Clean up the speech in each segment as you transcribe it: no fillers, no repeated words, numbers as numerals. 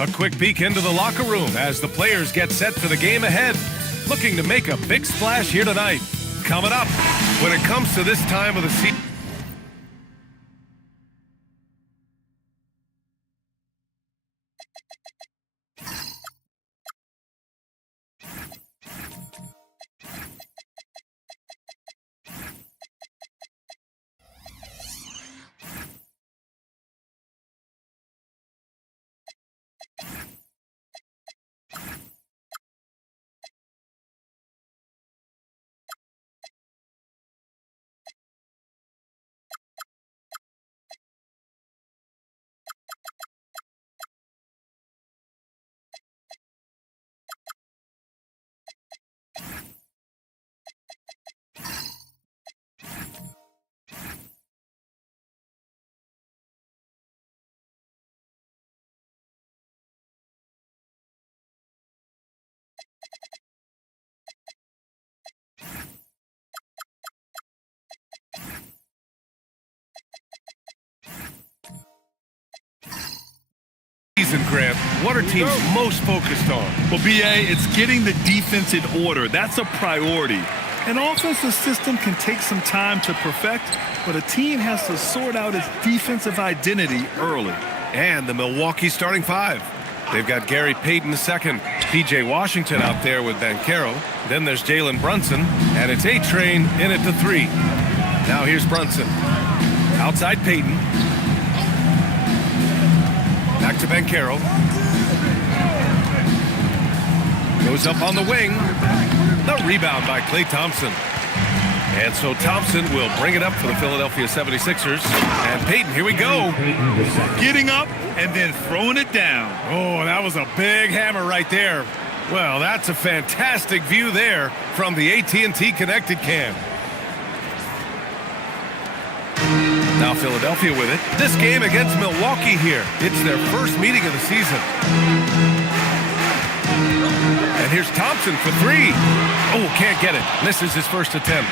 A quick peek into the locker room as the players get set for the game ahead. Looking to make a big splash here tonight. Coming up, when it comes to this time of the season. Grant, what are teams most focused on? Well, BA, it's getting the defense in order. That's a priority. An offensive system can take some time to perfect, but a team has to sort out its defensive identity early. And the Milwaukee starting five. They've got Gary Payton II, P.J. Washington out there with Banchero. Then there's Jalen Brunson, and it's A-Train in at the 3. Now here's Brunson. Outside Payton. Back to Banchero. Goes up on the wing. The rebound by Klay Thompson. And so Thompson will bring it up for the Philadelphia 76ers. And Payton, here we go. Getting up and then throwing it down. Oh, that was a big hammer right there. Well, that's a fantastic view there from the AT&T Connected Cam. Now Philadelphia with it. This game against Milwaukee here. It's their first meeting of the season. And here's Thompson for 3. Oh, can't get it. Misses his first attempt.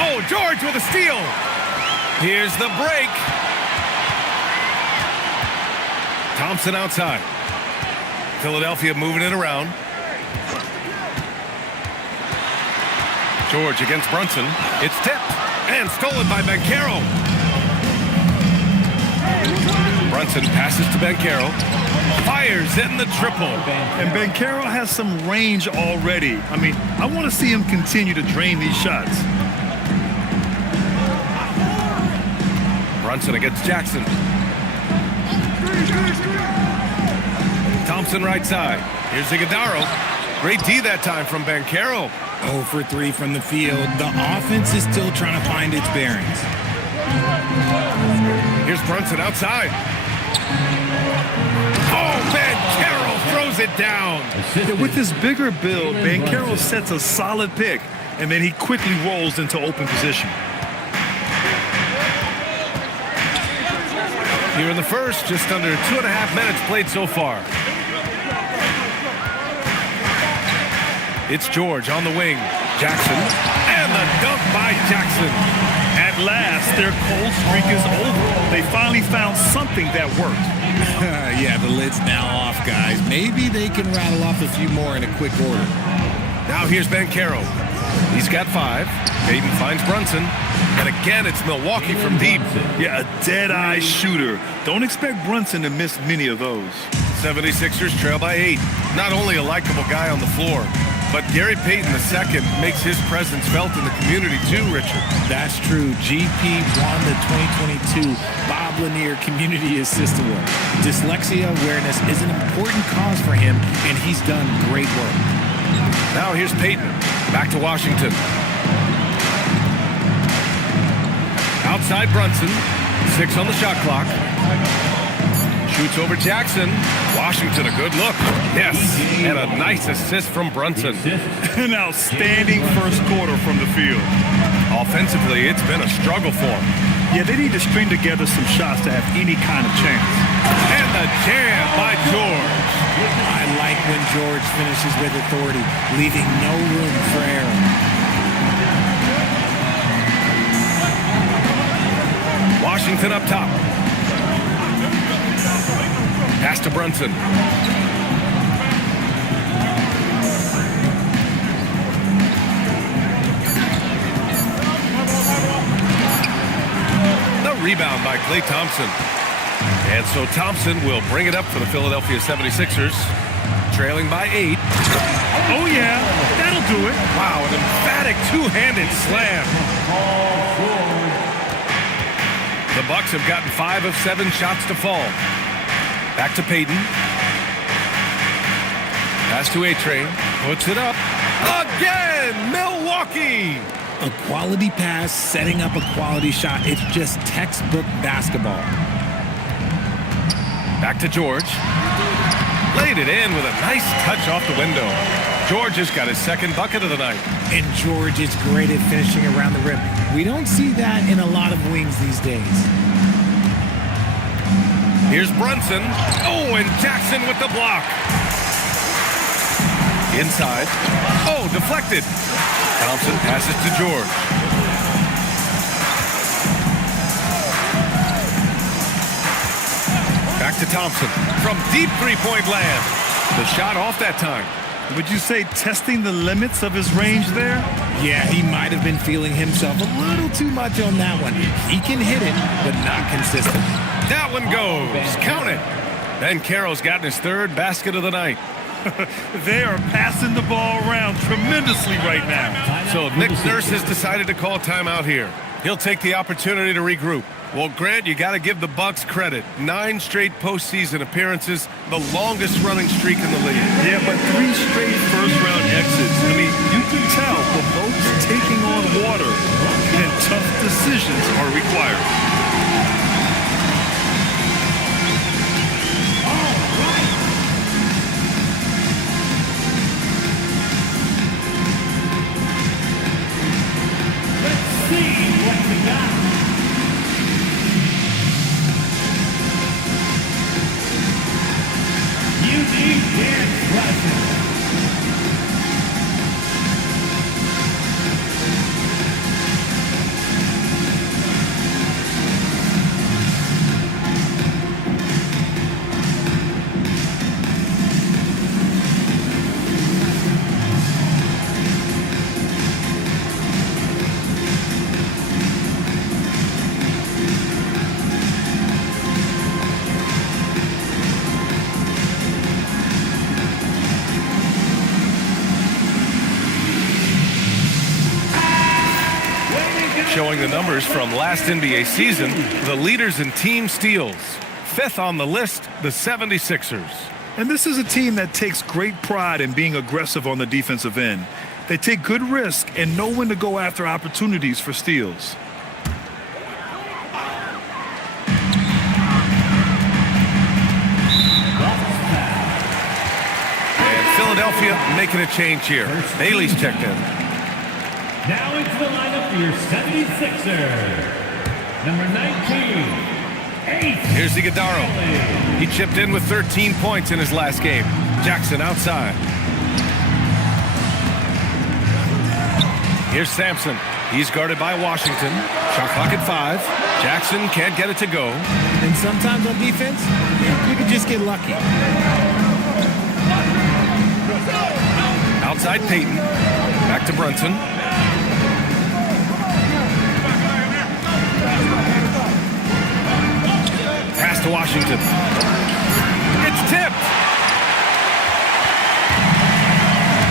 Oh, George with a steal. Here's the break. Thompson outside. Philadelphia moving it around. George against Brunson. It's tipped and stolen by Banchero. Brunson passes to Banchero. Fires in the triple. And Banchero has some range already. I mean, I want to see him continue to drain these shots. Brunson against Jackson. Thompson right side. Here's Iguodala. Great D that time from Banchero. 0 for 3 from the field. The offense is still trying to find its bearings. Here's Brunson outside. Oh, Banchero throws it down. With his bigger build, Banchero sets a solid pick, and then he quickly rolls into open position. Here in the first, just under 2.5 minutes played so far. It's George on the wing. Jackson. And the dunk by Jackson. At last, their cold streak is over. They finally found something that worked. Yeah, the lid's now off, guys. Maybe they can rattle off a few more in a quick order. Now here's Banchero. He's got 5. Payton finds Brunson. And again, it's Milwaukee from deep. Yeah, a dead-eye shooter. Don't expect Brunson to miss many of those. 76ers trail by 8. Not only a likable guy on the floor, but Gary Payton II makes his presence felt in the community too, Richard. That's true. GP won the 2022 Bob Lanier Community Assist Award. Dyslexia awareness is an important cause for him, and he's done great work. Now here's Payton. Back to Washington. Outside Brunson. 6 on the shot clock. Shoots over Jackson. Washington, a good look. Yes, and a nice assist from Brunson. An outstanding first quarter from the field. Offensively, it's been a struggle for him. Yeah, they need to string together some shots to have any kind of chance. And the jam by George. I like when George finishes with authority, leaving no room for error. Washington up top. Brunson. The rebound by Klay Thompson. And so Thompson will bring it up for the Philadelphia 76ers, trailing by 8. Oh, yeah, that'll do it. Wow, an emphatic two-handed slam. The Bucks have gotten 5 of 7 shots to fall. Back to Payton. Pass to A-Train. Puts it up. Again! Milwaukee! A quality pass, setting up a quality shot. It's just textbook basketball. Back to George. Laid it in with a nice touch off the window. George has got his second bucket of the night. And George is great at finishing around the rim. We don't see that in a lot of wings these days. Here's Brunson. Oh, and Jackson with the block. Inside. Oh, deflected. Thompson passes to George. Back to Thompson from deep three-point land. The shot off that time. Would you say testing the limits of his range there? Yeah, he might have been feeling himself a little too much on that one. He can hit it, but not consistently. That one goes. Count it. Ben Carroll's gotten his third basket of the night. They are passing the ball around tremendously right now. So Nick Nurse has decided to call timeout here. He'll take the opportunity to regroup. Well, Grant, you got to give the Bucks credit. 9 straight postseason appearances, the longest running streak in the league. Yeah, but 3 straight first-round exits. I mean, you can tell the boat's taking on water, and tough decisions are required. Showing the numbers from last NBA season, the leaders in team steals. 5th on the list, the 76ers. And this is a team that takes great pride in being aggressive on the defensive end. They take good risk and know when to go after opportunities for steals. And Philadelphia making a change here. Bailey's checked in. Now into the lineup for your 76ers. Number 19, Here's Iguodala. He chipped in with 13 points in his last game. Jackson outside. Here's Sampson. He's guarded by Washington. Shot clock at 5. Jackson can't get it to go. And sometimes on defense, you can just get lucky. Outside Payton. Back to Brunson. Pass to Washington. It's tipped.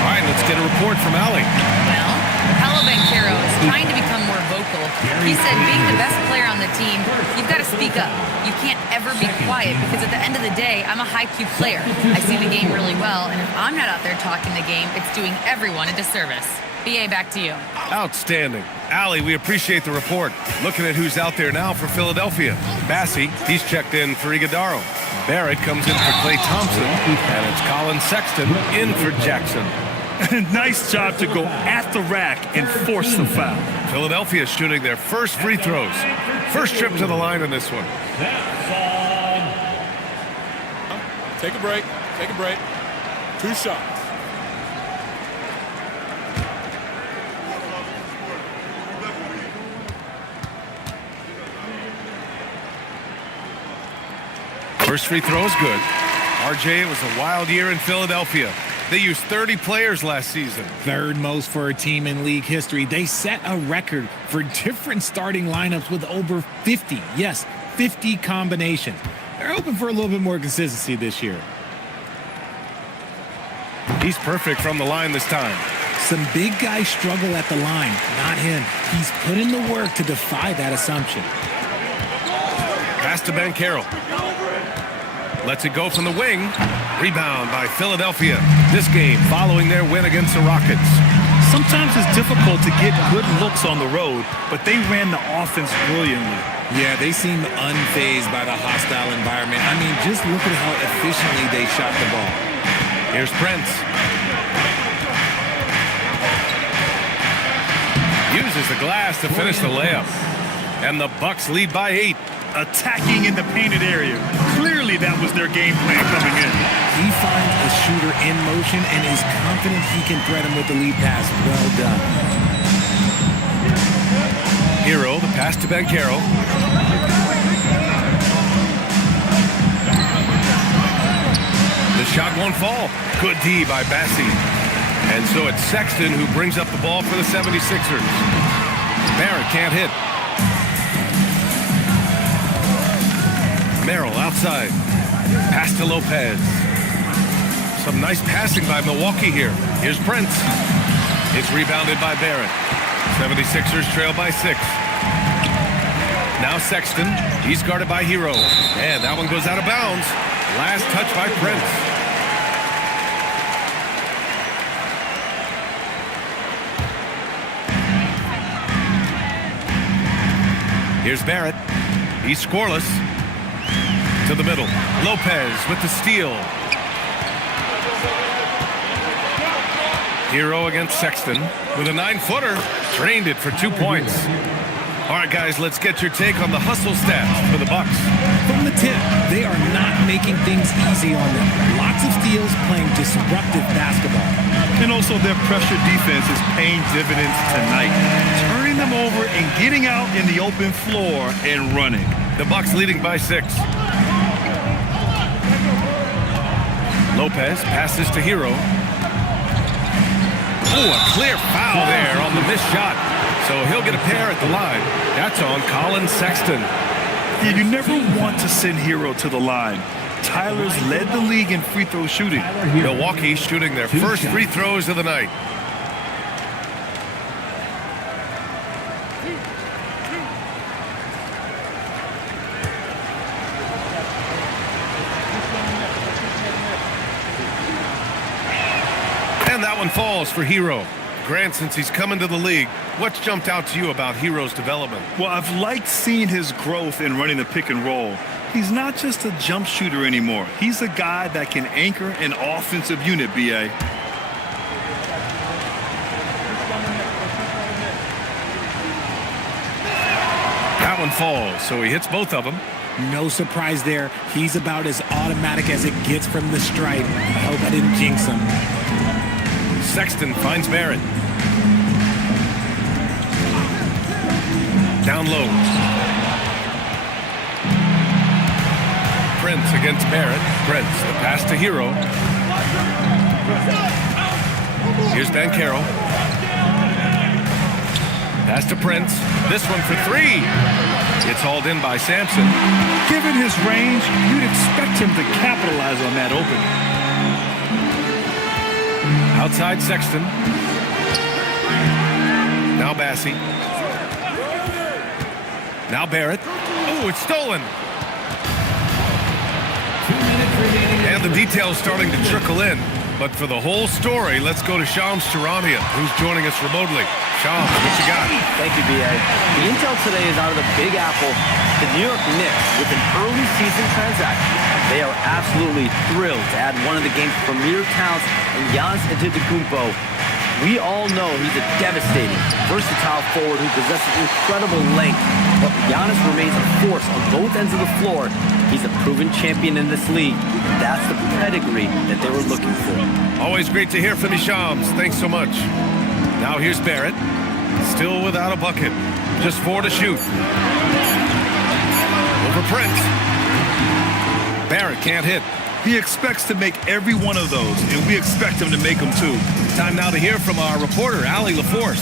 All right, let's get a report from Allie. Well, Paolo Banchero is trying to become more vocal. He said being the best player on the team, you've got to speak up. You can't ever be quiet because at the end of the day, I'm a high-Q player. I see the game really well, and if I'm not out there talking the game, it's doing everyone a disservice. BA, back to you. Outstanding. Allie, we appreciate the report. Looking at who's out there now for Philadelphia. Bassey, he's checked in for Iguodala. Barrett comes in for Klay Thompson. And it's Colin Sexton in for Jackson. Nice job to go at the rack and force the foul. Philadelphia shooting their first free throws. First trip to the line in this one. Take a break. Take a break. 2 shots. First free throw is good. RJ, it was a wild year in Philadelphia. They used 30 players last season. Third most for a team in league history. They set a record for different starting lineups with over 50, yes, 50 combinations. They're hoping for a little bit more consistency this year. He's perfect from the line this time. Some big guys struggle at the line, not him. He's put in the work to defy that assumption. Pass to Banchero. Lets it go from the wing. Rebound by Philadelphia. This game following their win against the Rockets. Sometimes it's difficult to get good looks on the road, but they ran the offense brilliantly. Yeah, they seem unfazed by the hostile environment. I mean, just look at how efficiently they shot the ball. Here's Prince. Uses the glass to finish the layup. And the Bucks lead by 8. Attacking in the painted area. Clearly that was their game plan coming in. He finds a shooter in motion and is confident he can threat him with the lead pass. Well done. Hero, the pass to Banchero. The shot won't fall. Good D by Bassi. And so it's Sexton who brings up the ball for the 76ers. Barrett can't hit. Merrill outside. Pass to Lopez. Some nice passing by Milwaukee here. Here's Prince. It's rebounded by Barrett. 76ers trail by 6. Now Sexton. He's guarded by Hero. And that one goes out of bounds. Last touch by Prince. Here's Barrett. He's scoreless. To the middle. Lopez with the steal. Hero against Sexton with a 9-footer. Drained it for 2 points. All right, guys, let's get your take on the hustle stats for the Bucks. From the tip, they are not making things easy on them. Lots of steals, playing disruptive basketball. And also their pressure defense is paying dividends tonight. Turning them over and getting out in the open floor and running. The Bucks leading by 6. Lopez passes to Hero. Oh, a clear foul there on the missed shot. So he'll get a pair at the line. That's on Colin Sexton. Yeah, you never want to send Hero to the line. Tyler's led the league in free throw shooting. Milwaukee shooting their first free throws of the night. And that one falls for Hero. Grant, since he's come into the league, what's jumped out to you about Hero's development? Well, I've liked seeing his growth in running the pick and roll. He's not just a jump shooter anymore. He's a guy that can anchor an offensive unit, B.A. That one falls, so he hits both of them. No surprise there. He's about as automatic as it gets from the stripe. I hope I didn't jinx him. Sexton finds Barrett. Down low. Prince against Barrett. Prince, the pass to Hero. Here's Banchero. Pass to Prince. This one for 3. It's hauled in by Sampson. Given his range, you'd expect him to capitalize on that opening. Outside Sexton. Now Bassi. Now Barrett. Oh, it's stolen. And the details starting to trickle in. But for the whole story, let's go to Shams Charania, who's joining us remotely. Shams, what you got? Thank you, B.A. The intel today is out of the Big Apple. The New York Knicks, with an early season transaction, they are absolutely thrilled to add one of the game's premier talents in Giannis Antetokounmpo. We all know he's a devastating, versatile forward who possesses incredible length, but Giannis remains a force on both ends of the floor. He's a proven champion in this league. That's the pedigree that they were looking for. Always great to hear from you, Shams. Thanks so much. Now here's Barrett. Still without a bucket. Just 4 to shoot. Over Prince. Barrett can't hit. He expects to make every one of those, and we expect him to make them too. Time now to hear from our reporter, Allie LaForce.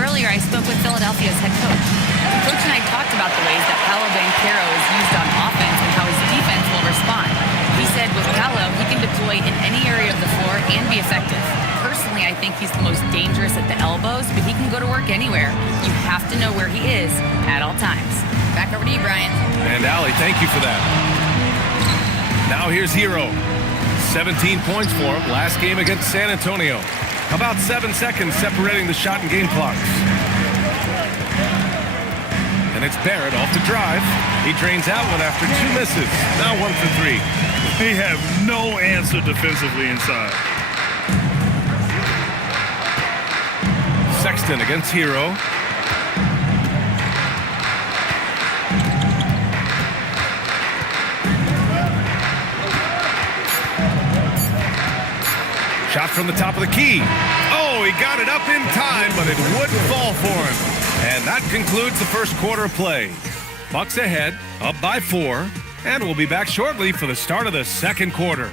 Earlier, I spoke with Philadelphia's head coach. The coach and I talked about the ways that Paolo Banchero is used on offense and how his defense will respond. He said with Paolo, he can deploy in any area of the floor and be effective. Personally, I think he's the most dangerous at the elbows, but he can go to work anywhere. You have to know where he is at all times. Back over to you, Brian. And Allie, thank you for that. Now here's Hero. 17 points for him last game against San Antonio. About 7 seconds separating the shot and game clocks. And it's Barrett off the drive. He drains out one after 2 misses. Now 1 for 3. They have no answer defensively inside. Sexton against Hero. Shot from the top of the key. Oh, he got it up in time, but it wouldn't fall for him. And that concludes the first quarter of play. Bucks ahead, up by 4, and we'll be back shortly for the start of the second quarter.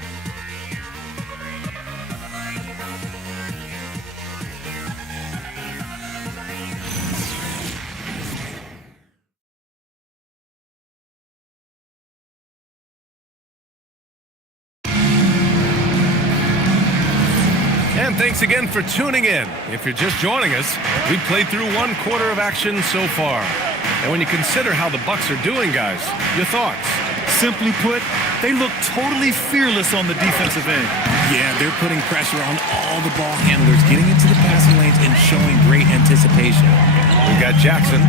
And thanks again for tuning in. If you're just joining us, we've played through 1 quarter of action so far. And when you consider how the Bucks are doing, guys, your thoughts? Simply put, they look totally fearless on the defensive end. Yeah, they're putting pressure on all the ball handlers, getting into the passing lanes and showing great anticipation. We've got Jackson,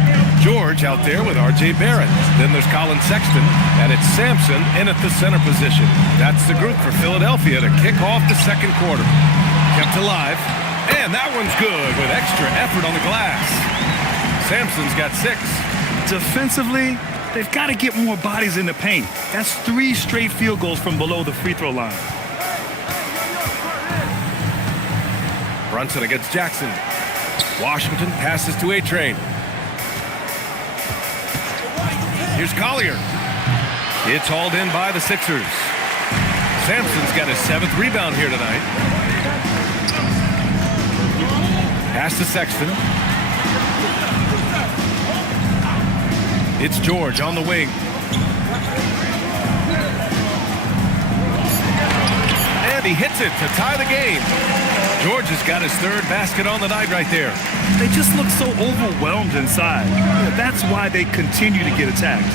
George out there with R.J. Barrett. Then there's Colin Sexton, and it's Sampson in at the center position. That's the group for Philadelphia to kick off the second quarter. Kept alive, and that one's good with extra effort on the glass. Sampson's got 6. Defensively, they've got to get more bodies in the paint. That's 3 straight field goals from below the free throw line. Brunson against Jackson. Washington passes to A-Train. Here's Collier. It's hauled in by the Sixers. Sampson's got his 7th rebound here tonight. Pass to Sexton. It's George on the wing. And he hits it to tie the game. George has got his 3rd basket on the night right there. They just look so overwhelmed inside. That's why they continue to get attacked.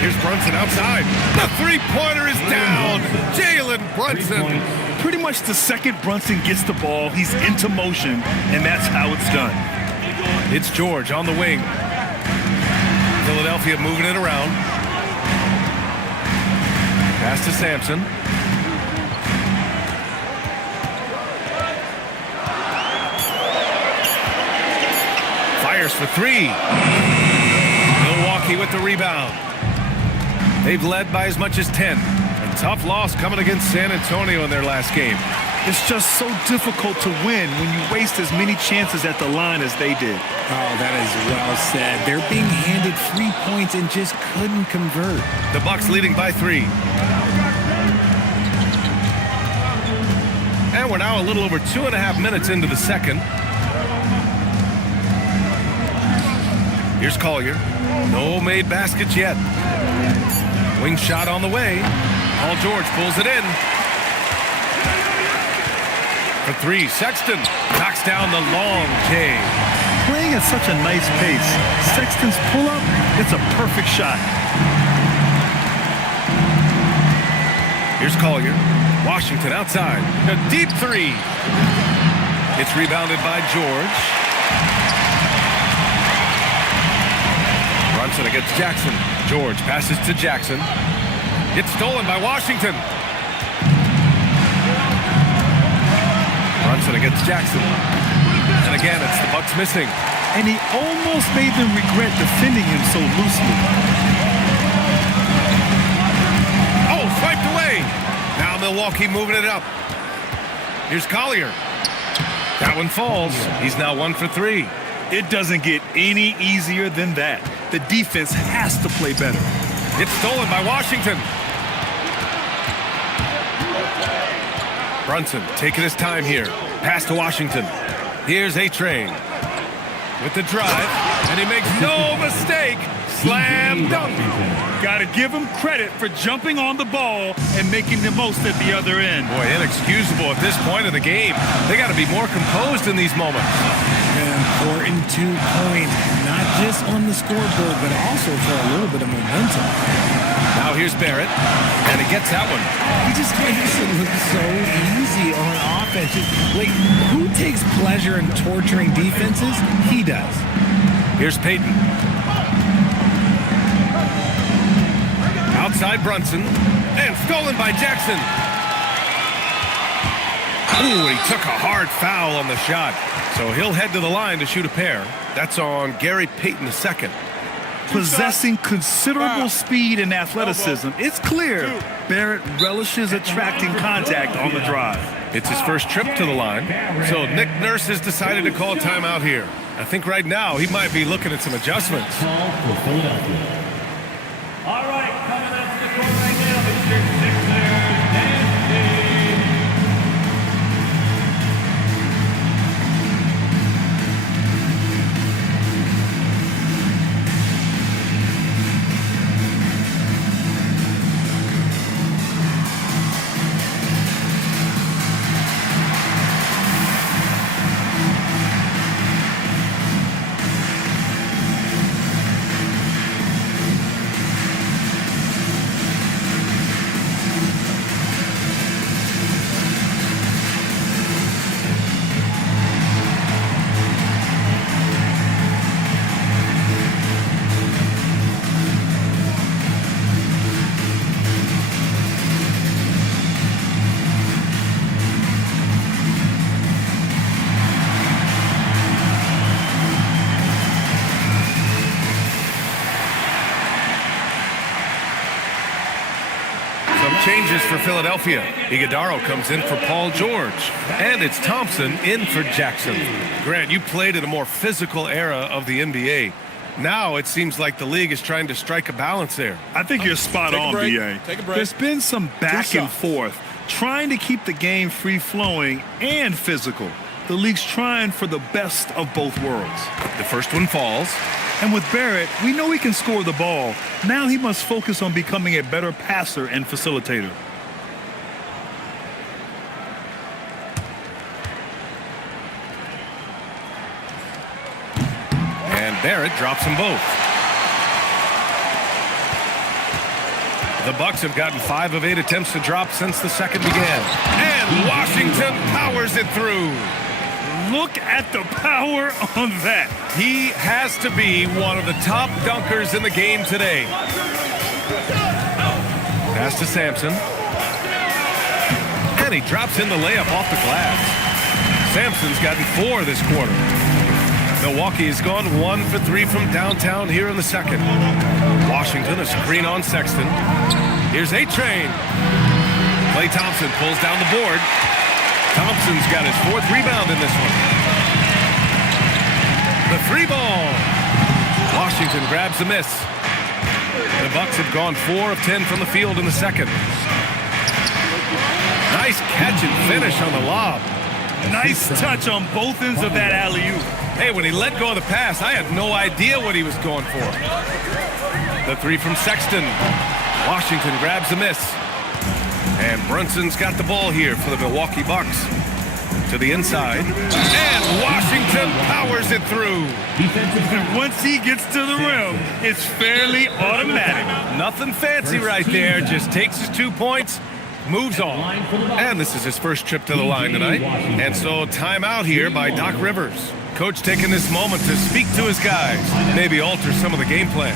Here's Brunson outside. The 3-pointer is down. Jalen Brunson. Pretty much the second Brunson gets the ball, he's into motion, and that's how it's done. It's George on the wing. Philadelphia moving it around. Pass to Sampson. Fires for 3. Milwaukee with the rebound. They've led by as much as 10. A tough loss coming against San Antonio in their last game. It's just so difficult to win when you waste as many chances at the line as they did. Oh, that is well said. They're being handed 3 points and just couldn't convert. The Bucks leading by 3. And we're now a little over 2.5 minutes into the second. Here's Collier. No made baskets yet. Wing shot on the way. Paul George pulls it in. For 3, Sexton knocks down the long J. Playing at such a nice pace, Sexton's pull-up, it's a perfect shot. Here's Collier. Washington outside. A deep 3. It's rebounded by George. Brunson against Jackson. George passes to Jackson. It's stolen by Washington. Brunson against Jackson. And again, it's the Bucks missing. And he almost made them regret defending him so loosely. Oh, swiped away. Now Milwaukee moving it up. Here's Collier. That one falls. He's now 1 for 3. It doesn't get any easier than that. The defense has to play better. It's stolen by Washington. Brunson taking his time here. Pass to Washington. Here's A-Train with the drive, and he makes no mistake. Slam dunk. Got to give him credit for jumping on the ball and making the most at the other end. Boy, inexcusable at this point of the game. They got to be more composed in these moments. An important 2 point, not just on the scoreboard, but also for a little bit of momentum. Now here's Barrett, and he gets that one. He just makes it look so easy on offense. Like, who takes pleasure in torturing defenses? He does. Here's Payton. Outside Brunson, and stolen by Jackson. Ooh, he took a hard foul on the shot. So he'll head to the line to shoot a pair. That's on Gary Payton II. Possessing considerable speed and athleticism, it's clear Barrett relishes attracting contact on the drive. It's his first trip to the line. So Nick Nurse has decided to call a timeout here. I think right now he might be looking at some adjustments. Call for Philadelphia. All right, coming out to the court right now, it's your Sixers, Nancy. Changes for Philadelphia. Iguodaro comes in for Paul George. And it's Thompson in for Jackson. Grant, you played in a more physical era of the NBA. Now it seems like the league is trying to strike a balance there. I think you're spot on, B.A. Take a break. There's been some back and forth, trying to keep the game free-flowing and physical. The league's trying for the best of both worlds. The first one falls. And with Barrett, we know he can score the ball. Now he must focus on becoming a better passer and facilitator. And Barrett drops them both. The Bucks have gotten 5 of 8 attempts to drop since the second began. And Washington powers it through. Look at the power on that. He has to be one of the top dunkers in the game today. Pass to Sampson. And he drops in the layup off the glass. Sampson's gotten 4 this quarter. Milwaukee has gone 1 for 3 from downtown here in the second. Washington, a screen on Sexton. Here's A-Train. Klay Thompson pulls down the board. Thompson's got his 4th rebound in this one. The 3 ball. Washington grabs the miss. The Bucks have gone 4 of 10 from the field in the second. Nice catch and finish on the lob. Nice touch on both ends of that alley-oop. Hey, when he let go of the pass, I had no idea what he was going for. The 3 from Sexton. Washington grabs the miss. And Brunson's got the ball here for the Milwaukee Bucks. To the inside. And Washington powers it through. And once he gets to the rim, it's fairly automatic. Nothing fancy right there. Just takes his 2 points, moves on. And this is his first trip to the line tonight. And so timeout here by Doc Rivers. Coach taking this moment to speak to his guys. Maybe alter some of the game plan.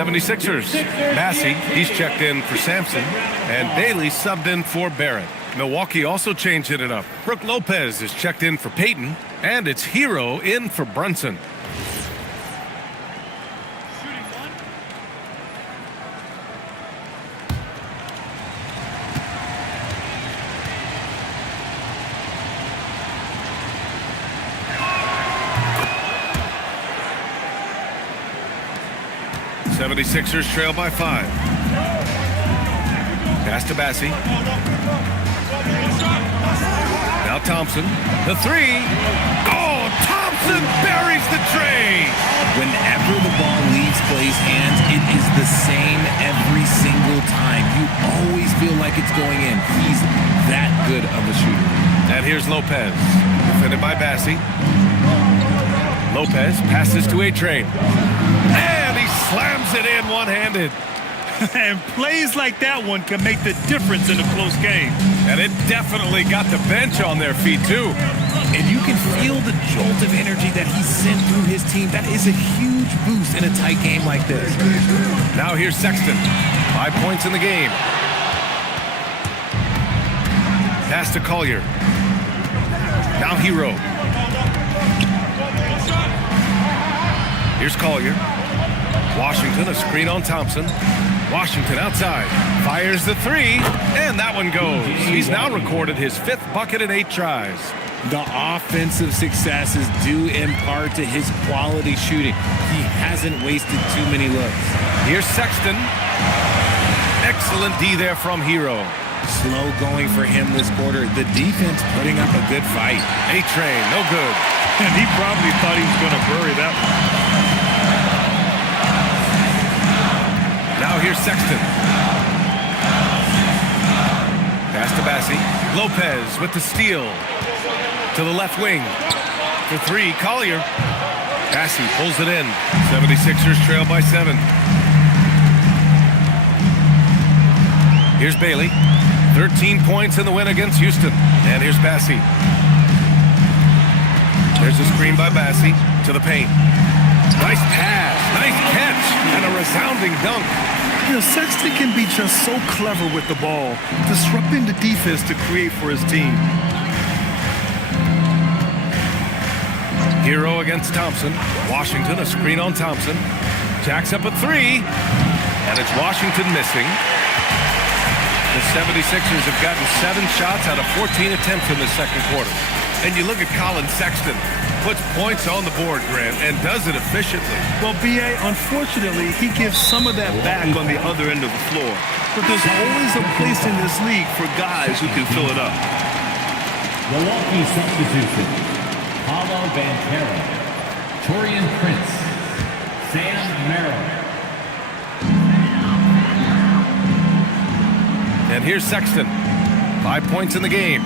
76ers. Massey, he's checked in for Sampson. And Bailey subbed in for Barrett. Milwaukee also changed it up. Brooke Lopez is checked in for Payton. And it's Hero in for Brunson. The 76ers trail by 5. Pass to Bassey. Now Thompson. The 3. Oh, Thompson buries the tray. Whenever the ball leaves Clay's hands, it is the same every single time. You always feel like it's going in. He's that good of a shooter. And here's Lopez. Defended by Bassey. Lopez passes to A-Train. And he slams it in one-handed. And plays like that one can make the difference in a close game. And it definitely got the bench on their feet, too. And you can feel the jolt of energy that he sent through his team. That is a huge boost in a tight game like this. Now here's Sexton. 5 points in the game. Pass to Collier. Now Hero. Here's Collier. Washington, a screen on Thompson. Washington outside. Fires the 3. And that one goes. He's now recorded his 5th bucket in 8 tries. The offensive successes due in part to his quality shooting. He hasn't wasted too many looks. Here's Sexton. Excellent D there from Hero. Slow going for him this quarter. The defense putting up a good fight. A-Train, no good. And he probably thought he was going to bury that one. Now here's Sexton. Pass to Bassey. Lopez with the steal. To the left wing. For 3, Collier. Bassey pulls it in. 76ers trail by 7. Here's Bailey. 13 points in the win against Houston. And here's Bassey. There's a screen by Bassey to the paint. Nice pass, nice catch, and a resounding dunk. You know, Sexton can be just so clever with the ball, disrupting the defense to create for his team. Hero against Thompson. Washington, a screen on Thompson. Jacks up a 3, and it's Washington missing. The 76ers have gotten 7 shots out of 14 attempts in the second quarter. And you look at Colin Sexton, puts points on the board, Grant, and does it efficiently. Well, B.A., unfortunately, he gives some of that back on the other end of the floor. But there's always a place in this league for guys who can fill it up. Milwaukee substitution. Paulo Banchero. Torian Prince. Sam Merrill. And here's Sexton. 5 points in the game.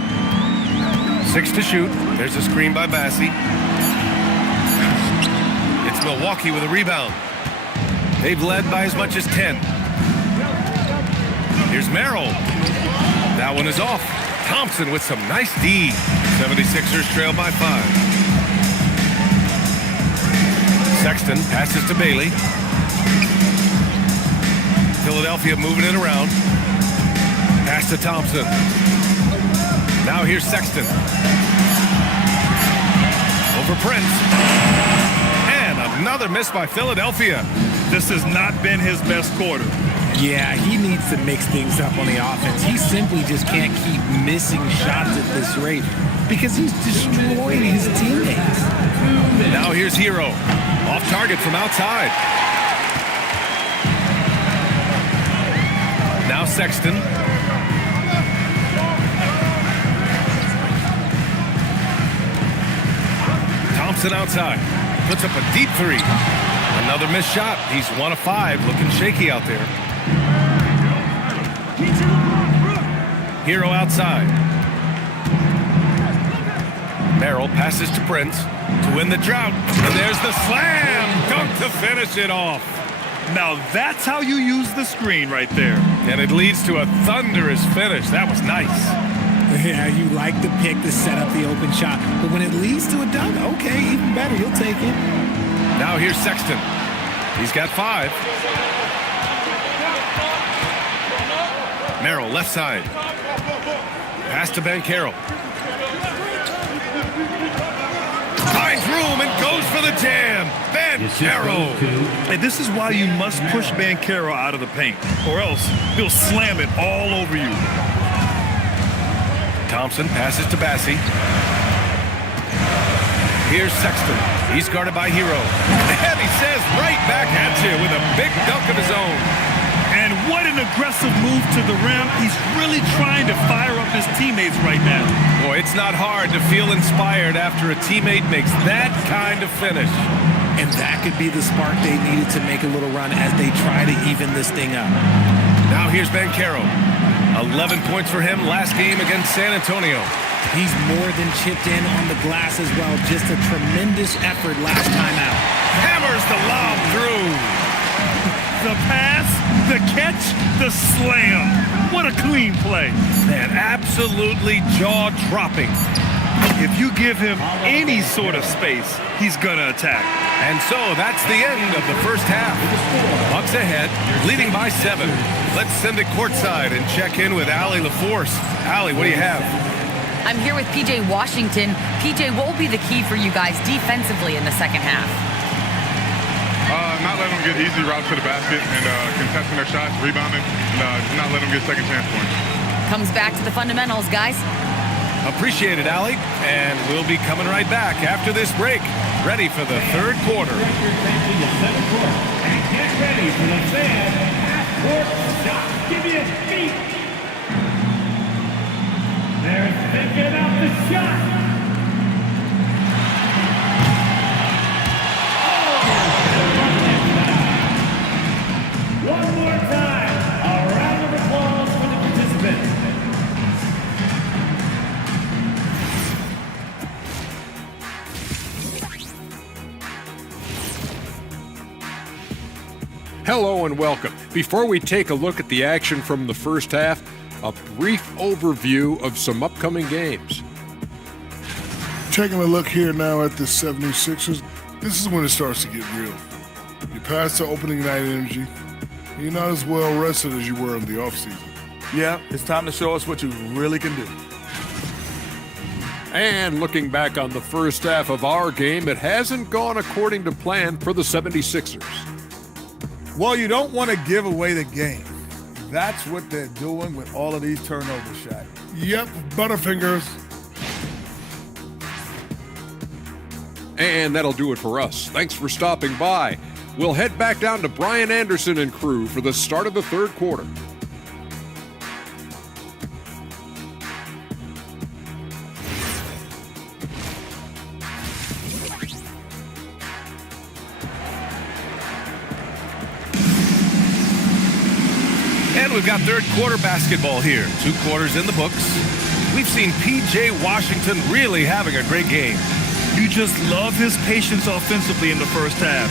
6 to shoot. There's a screen by Bassey. It's Milwaukee with a rebound. They've led by as much as 10. Here's Merrill. That one is off. Thompson with some nice D. 76ers trail by 5. Sexton passes to Bailey. Philadelphia moving it around. Pass to Thompson. Now here's Sexton. Over Prince. And another miss by Philadelphia. This has not been his best quarter. Yeah, he needs to mix things up on the offense. He simply just can't keep missing shots at this rate because he's destroying his teammates. Now here's Hero. Off target from outside. Now Sexton. Thompson outside. Puts up a deep 3. Another missed shot. He's 1 of 5. Looking shaky out there. Hero outside. Merrill passes to Prince to win the drought. And there's the slam dunk to finish it off. Now that's how you use the screen right there. And it leads to a thunderous finish. That was nice. Yeah, you like the pick to set up the open shot. But when it leads to a dunk, okay, even better. You'll take it. Now here's Sexton. He's got 5. Merrill, left side. Pass to Banchero. Finds room and goes for the jam. Banchero. And this is why you must push Banchero out of the paint, or else he'll slam it all over you. Thompson passes to Bassi. Here's Sexton. He's guarded by Hero. And he says right back at you with a big dunk of his own. And what an aggressive move to the rim. He's really trying to fire up his teammates right now. Boy, it's not hard to feel inspired after a teammate makes that kind of finish. And that could be the spark they needed to make a little run as they try to even this thing up. Now here's Banchero. 11 points for him last game against San Antonio. He's more than chipped in on the glass as well. Just a tremendous effort last time out. Hammers the lob through. The pass, the catch, the slam. What a clean play. Man, absolutely jaw-dropping. If you give him any sort of space, he's going to attack. And so that's the end of the first half. Bucks ahead, leading by 7. Let's send it courtside and check in with Allie LaForce. Allie, what do you have? I'm here with PJ Washington. PJ, what will be the key for you guys defensively in the second half? Not letting them get easy routes to the basket and contesting their shots, rebounding, and not letting them get second chance points. Comes back to the fundamentals, guys. Appreciate it, Allie. And we'll be coming right back after this break. Ready for the third quarter. And get ready for the fan half-court shot. Give me a beat. They're thinking about the shot. One more time, a round of applause for the participants. Hello and welcome. Before we take a look at the action from the first half, a brief overview of some upcoming games. Taking a look here now at the 76ers, this is when it starts to get real. You pass the opening night energy, you're not as well rested as you were in the offseason. Yeah, it's time to show us what you really can do. And looking back on the first half of our game, it hasn't gone according to plan for the 76ers. Well, you don't want to give away the game. That's what they're doing with all of these turnover shots. Yep, Butterfingers. And that'll do it for us. Thanks for stopping by. We'll head back down to Brian Anderson and crew for the start of the third quarter. And we've got third quarter basketball here. 2 quarters in the books. We've seen PJ Washington really having a great game. You just love his patience offensively in the first half.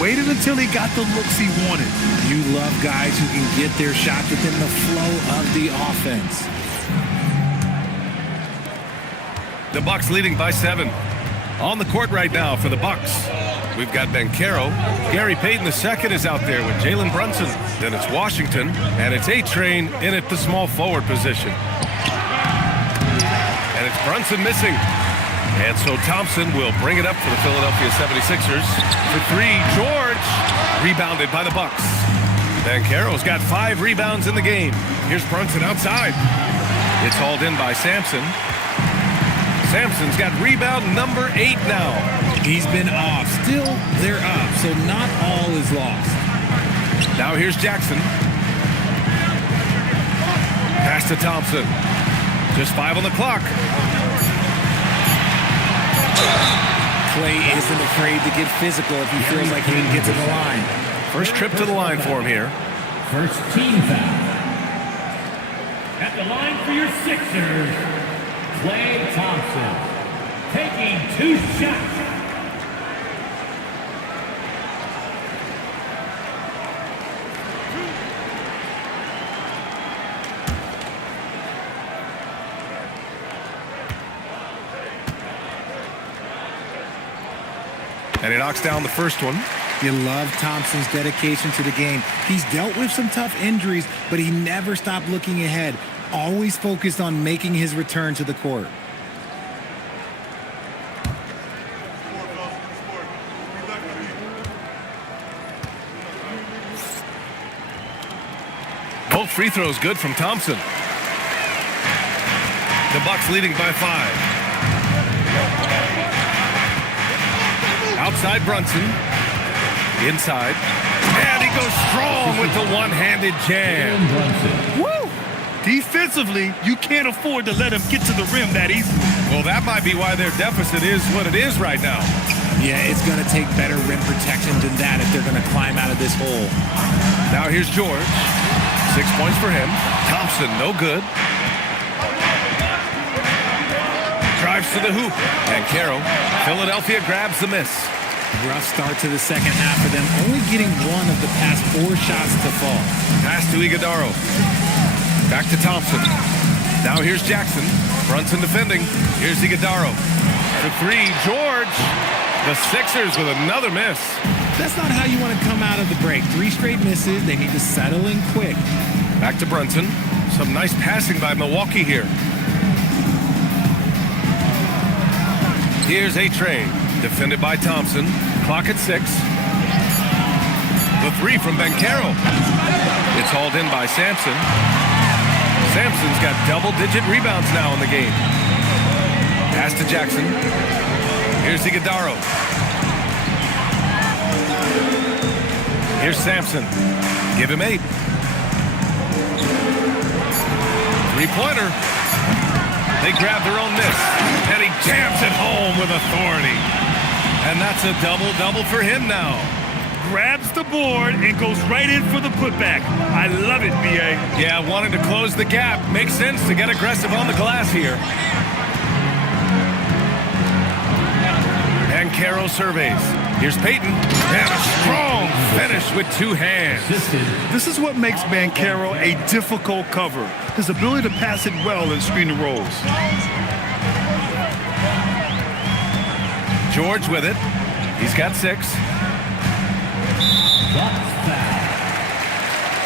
Waited until he got the looks he wanted. You love guys who can get their shot within the flow of the offense. The Bucks leading by 7. On the court right now for the Bucks, we've got Banchero. Gary Payton II is out there with Jalen Brunson. Then it's Washington, and it's A-Train in at the small forward position. And it's Brunson missing. And so Thompson will bring it up for the Philadelphia 76ers. For 3, George, rebounded by the Bucks. Banchero's got 5 rebounds in the game. Here's Brunson outside. It's hauled in by Sampson. Sampson's got rebound number 8 now. He's been off. Still, they're up, so not all is lost. Now here's Jackson. Pass to Thompson. Just 5 on the clock. Clay isn't afraid to get physical if he feels like he can get to the line. First trip to the line for him here. First team foul. At the line for your Sixers, Klay Thompson, taking 2 shots. And he knocks down the first one. You love Thompson's dedication to the game. He's dealt with some tough injuries, but he never stopped looking ahead, always focused on making his return to the court. Both free throws good from Thompson. The Bucks leading by 5. Outside Brunson. Inside. And he goes strong with the one-handed jam. Woo! Defensively, you can't afford to let him get to the rim that easily. Well, that might be why their deficit is what it is right now. Yeah, it's going to take better rim protection than that if they're going to climb out of this hole. Now here's George. 6 points for him. Thompson, no good. Drives to the hoop. And Carroll. Philadelphia grabs the miss. Rough start to the second half for them, only getting one of the past 4 shots to fall. Pass to Iguodaro. Back to Thompson. Now here's Jackson. Brunson defending. Here's Iguodaro. For 3, George. The Sixers with another miss. That's not how you want to come out of the break. 3 straight misses. They need to settle in quick. Back to Brunson. Some nice passing by Milwaukee here. Here's A-Train. Defended by Thompson. Clock at 6. The 3 from Banchero. It's hauled in by Sampson. Sampson's got double-digit rebounds now in the game. Pass to Jackson. Here's Iguodaro. Here's Sampson. Give him 8. 3-pointer. They grab their own miss. And he jams it home with authority. And that's a double-double for him now. Grabs the board and goes right in for the putback. I love it, B.A. Yeah, wanting to close the gap. Makes sense to get aggressive on the glass here. And Carroll surveys. Here's Payton. And a strong finish with 2 hands. This is what makes Banchero a difficult cover. His ability to pass it well in screen and rolls. George with it. He's got 6.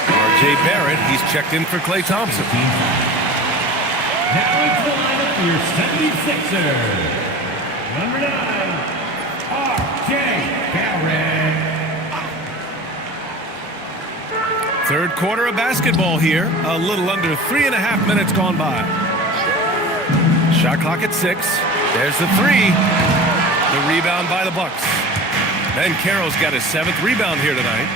R.J. Barrett, he's checked in for Klay Thompson. Now into the lineup for your 76ers. Number 9, R.J. Barrett. Third quarter of basketball here. A little under 3.5 minutes gone by. Shot clock at 6. There's the 3. The rebound by the Bucks. Ben Carroll's got his 7th rebound here tonight.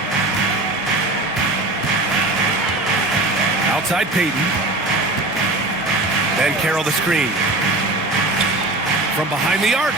Outside Payton. Ben Carroll the screen. From behind the arc.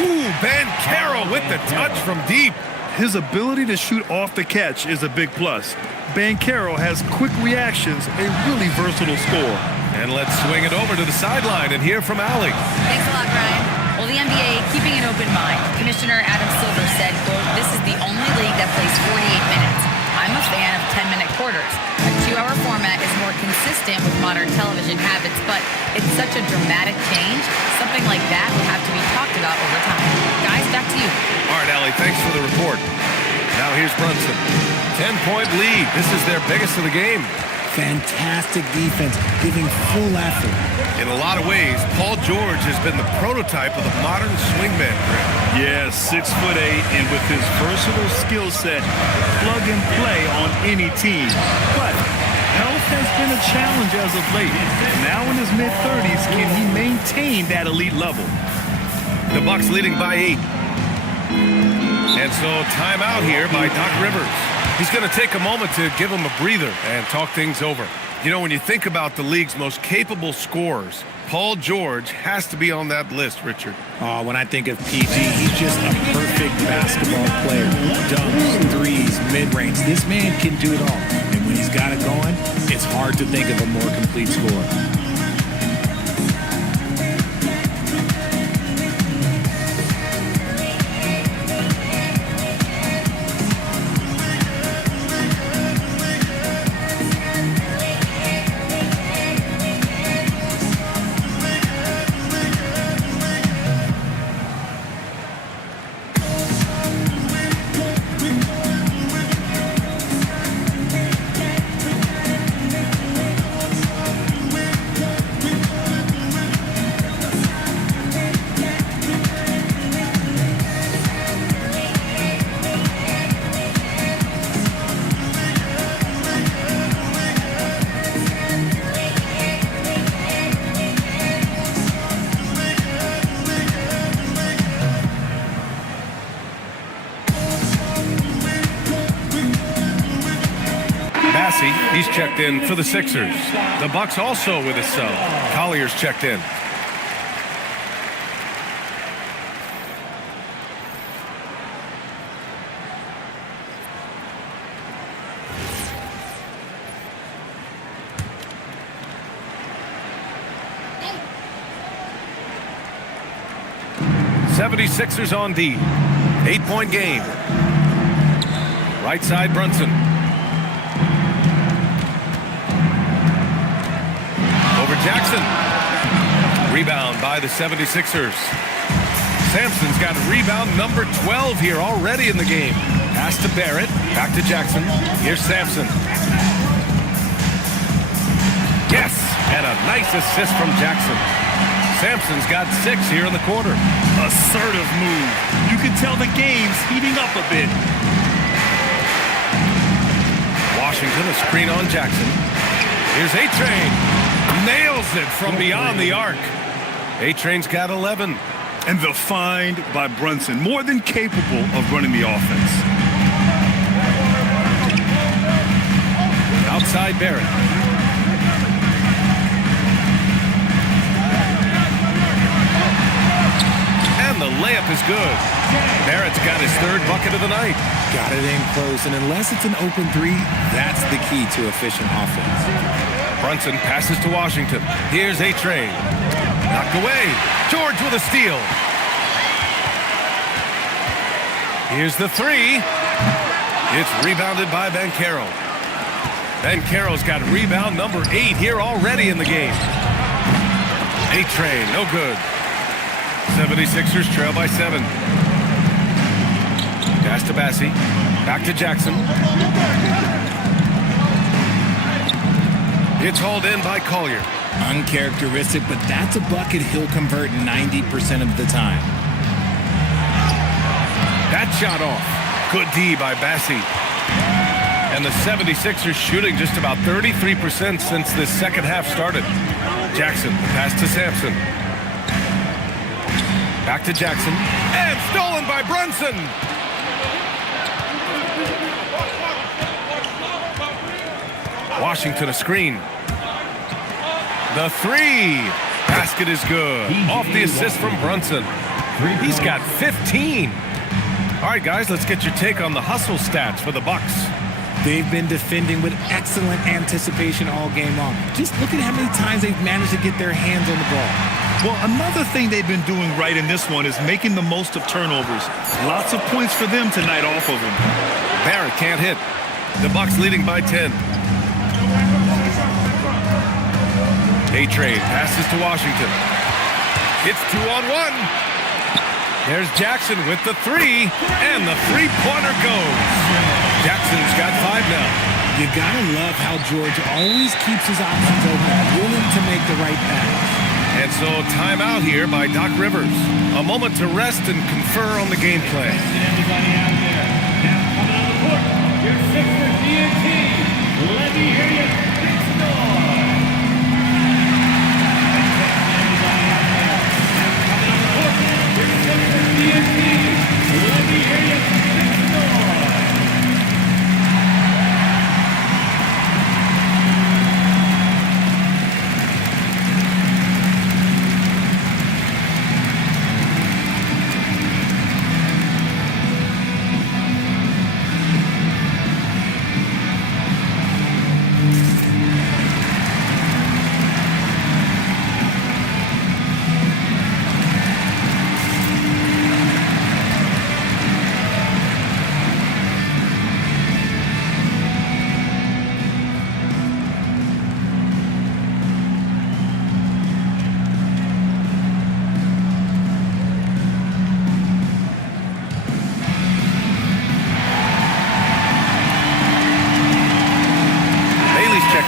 Ooh, Ben Carroll with the touch from deep. His ability to shoot off the catch is a big plus. Banchero has quick reactions, a really versatile scorer. And let's swing it over to the sideline and hear from Allie. Thanks a lot, Brian. Well, the NBA keeping an open mind. Commissioner Adam Silver said, quote, "This is the only league that plays 48 minutes. I'm a fan of 10-minute quarters. A 2-hour format is more consistent with modern television habits, but it's such a dramatic change. Something like that will have to be talked about over time." Guys, back to you. All right, Allie, thanks for the report. Now here's Brunson. 10-point lead. This is their biggest of the game. Fantastic defense, giving full effort. In a lot of ways, Paul George has been the prototype of the modern swingman grip. Yeah, 6'8", and with his versatile skill set, plug and play on any team. But health has been a challenge as of late. Now in his mid-30s, can he maintain that elite level? The Bucks leading by 8. And so timeout here by Doc Rivers. He's going to take a moment to give him a breather and talk things over. You know, when you think about the league's most capable scorers, Paul George has to be on that list, Richard. Oh, when I think of PG, he's just a perfect basketball player. Dunks, threes, mid-range. This man can do it all. And when he's got it going, it's hard to think of a more complete scorer. Bassey, he's checked in for the Sixers. The Bucks also with a sub. Collier's checked in. '76ers on D. 8-point game. Right side, Brunson. Over Jackson. Rebound by the 76ers. Sampson's got rebound number 12 here already in the game. Pass to Barrett. Back to Jackson. Here's Sampson. Yes! And a nice assist from Jackson. Sampson's got 6 here in the quarter. Assertive move. You can tell the game's heating up a bit. Washington, a screen on Jackson. Here's A-Train. Nails it from beyond the arc. A-Train's got 11. And the find by Brunson, more than capable of running the offense. Outside Barrett. And the layup is good. Barrett's got his 3rd bucket of the night. Got it in close, and unless it's an open 3, that's the key to efficient offense. Brunson passes to Washington. Here's A-Train. Knocked away. George with a steal. Here's the 3. It's rebounded by Banchero. Banchero's got rebound number 8 here already in the game. A-Train, no good. 76ers trail by 7. Pass to Bassey. Back to Jackson. It's hauled in by Collier. Uncharacteristic, but that's a bucket he'll convert 90% of the time. That shot off. Good D by Bassey. And the 76ers shooting just about 33% since this second half started. Jackson, pass to Sampson. Back to Jackson. And stolen by Brunson. Washington a screen. The 3. Basket is good. Off the assist from Brunson. He's got 15. All right, guys, let's get your take on the hustle stats for the Bucks. They've been defending with excellent anticipation all game long. Just look at how many times they've managed to get their hands on the ball. Well, another thing they've been doing right in this one is making the most of turnovers. Lots of points for them tonight off of them. Barrett can't hit. The Bucks leading by 10. A-Train passes to Washington. It's 2-on-1. There's Jackson with the 3, and the three-pointer goes. Jackson's got 5 now. You gotta love how George always keeps his options open, willing to make the right pass. And so timeout here by Doc Rivers. A moment to rest and confer on the game plan. Everybody out there. Now coming on the court, your Sixers DNT. Let me hear you. Big score. Everybody out there. Now coming on the court, your Sixers DNT. Let me hear you. Big score.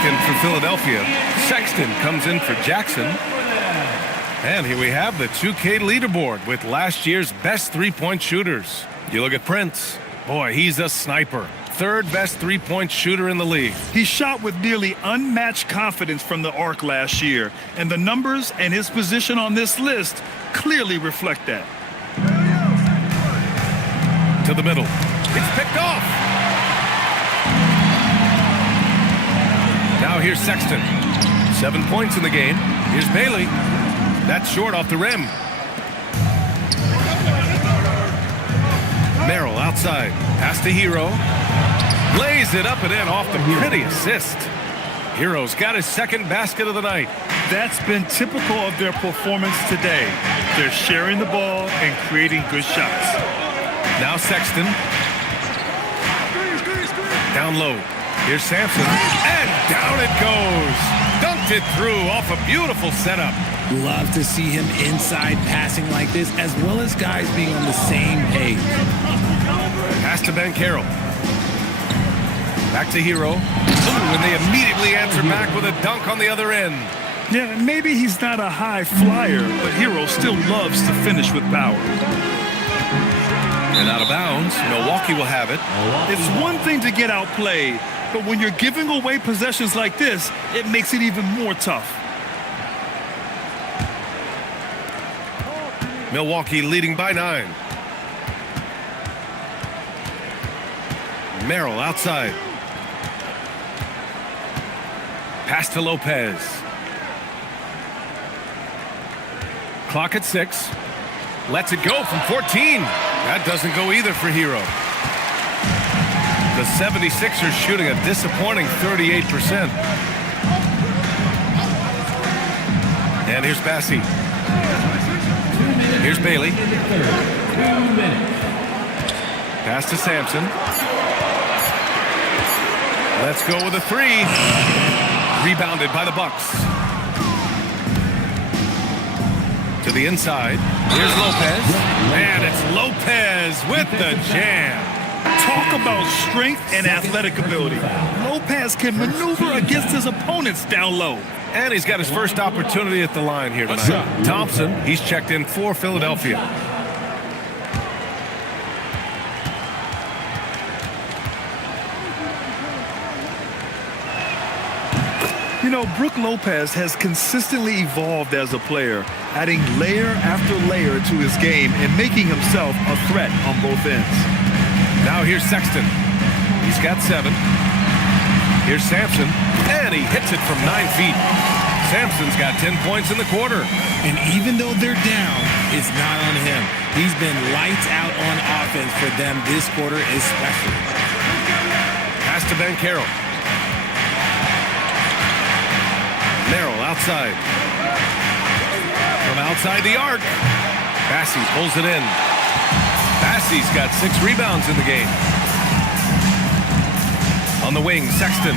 In for Philadelphia. Sexton comes in for Jackson. And here we have the 2K leaderboard with last year's best three-point shooters. You look at Prince. Boy, he's a sniper. 3rd best three-point shooter in the league. He shot with nearly unmatched confidence from the arc last year, and the numbers and his position on this list clearly reflect that. To the middle. It's picked off. here's Sexton. 7 points in the game. Here's Bailey. That's short off the rim. Merrill outside. Pass to Hero. Lays it up and in off the pretty assist. Hero's got his second basket of the night. That's been typical of their performance today. They're sharing the ball and creating good shots. Now Sexton. Down low. Here's Sampson. And down it goes. Dunked it through off a beautiful setup. Love to see him inside passing like this, as well as guys being on the same page. Pass to Ben Carroll. Back to Hero. Ooh, and they immediately answer back with a dunk on the other end. Yeah, maybe he's not a high flyer, but Hero still loves to finish with power. And out of bounds, Milwaukee will have it. It's one thing to get outplayed, but when you're giving away possessions like this, it makes it even more tough. Milwaukee leading by 9. Merrill outside. Pass to Lopez. Clock at 6. Lets it go from 14. That doesn't go either for Hero. The 76ers shooting a disappointing 38%. And here's Bassey. Here's Bailey. Pass to Sampson. Let's go with a 3. Rebounded by the Bucks. To the inside. Here's Lopez. And it's Lopez with the jam. Talk about strength and athletic ability. Lopez can maneuver against his opponents down low. And he's got his first opportunity at the line here tonight. Thompson, he's checked in for Philadelphia. You know, Brook Lopez has consistently evolved as a player, adding layer after layer to his game and making himself a threat on both ends. Now here's Sexton. He's got 7. Here's Sampson, and he hits it from 9 feet. Sampson's got 10 points in the quarter. And even though they're down, it's not on him. He's been lights out on offense for them this quarter especially. Pass to Ben Carroll. Merrill outside. From outside the arc. Bassey pulls it in. Bassey's got 6 rebounds in the game. On the wing, Sexton.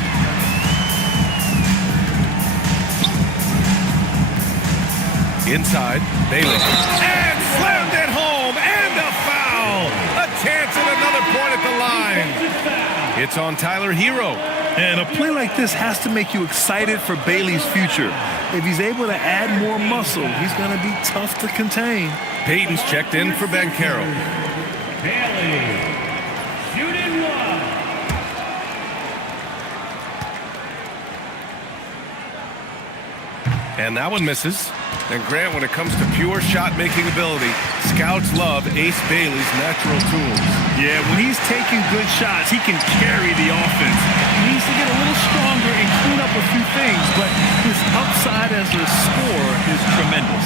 Inside, Bailey. And slammed it home, and a foul! A chance at another point at the line. It's on Tyler Hero. And a play like this has to make you excited for Bailey's future. If he's able to add more muscle, he's going to be tough to contain. Payton's checked in for Ben Carroll. Bailey, shooting 1. And that one misses. And Grant, when it comes to pure shot-making ability, scouts love Ace Bailey's natural tools. Yeah, when he's taking good shots, he can carry the offense. He needs to get a little stronger and clean up a few things, but his upside as a scorer is tremendous.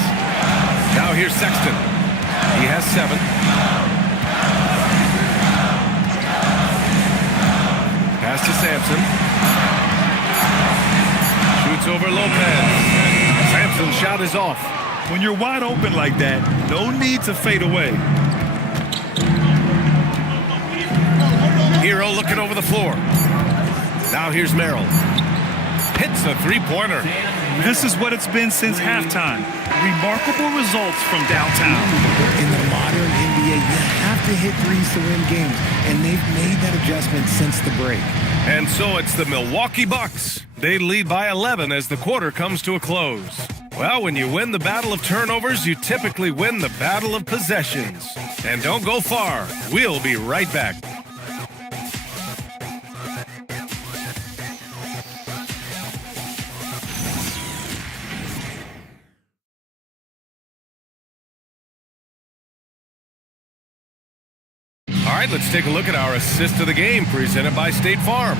Now here's Sexton. He has 7. Pass to Sampson. Shoots over Lopez. Sampson's shot is off. When you're wide open like that, no need to fade away. Hero looking over the floor. Now here's Merrill. Hits a 3-pointer. This is what it's been since halftime. Remarkable results from downtown. In the modern NBA, you have to hit threes to win games, and they've made that adjustment since the break. And so it's the Milwaukee Bucks. They lead by 11 as the quarter comes to a close. Well, when you win the battle of turnovers, you typically win the battle of possessions. And don't go far. We'll be right back. All right, let's take a look at our assist of the game presented by State Farm.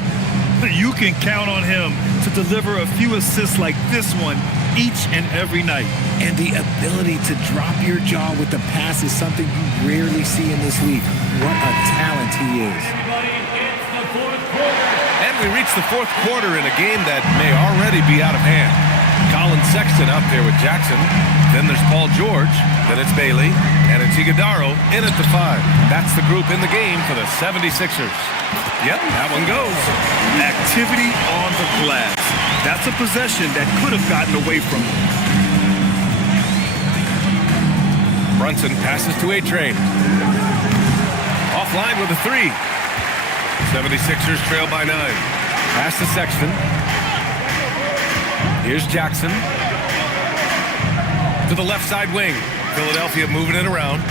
You can count on him to deliver a few assists like this one each and every night. And the ability to drop your jaw with the pass is something you rarely see in this league. What a talent he is. And we reach the fourth quarter in a game that may already be out of hand. Colin Sexton out there with Jackson. Then there's Paul George. Then it's Bailey. And it's Iguodaro in at the 5. That's the group in the game for the 76ers. Yep, that one goes. Activity on the glass. That's a possession that could have gotten away from him. Brunson passes to A-Train. Offline with a 3. 76ers trail by 9. Pass to Sexton. Here's Jackson. To the left side wing. Philadelphia moving it around.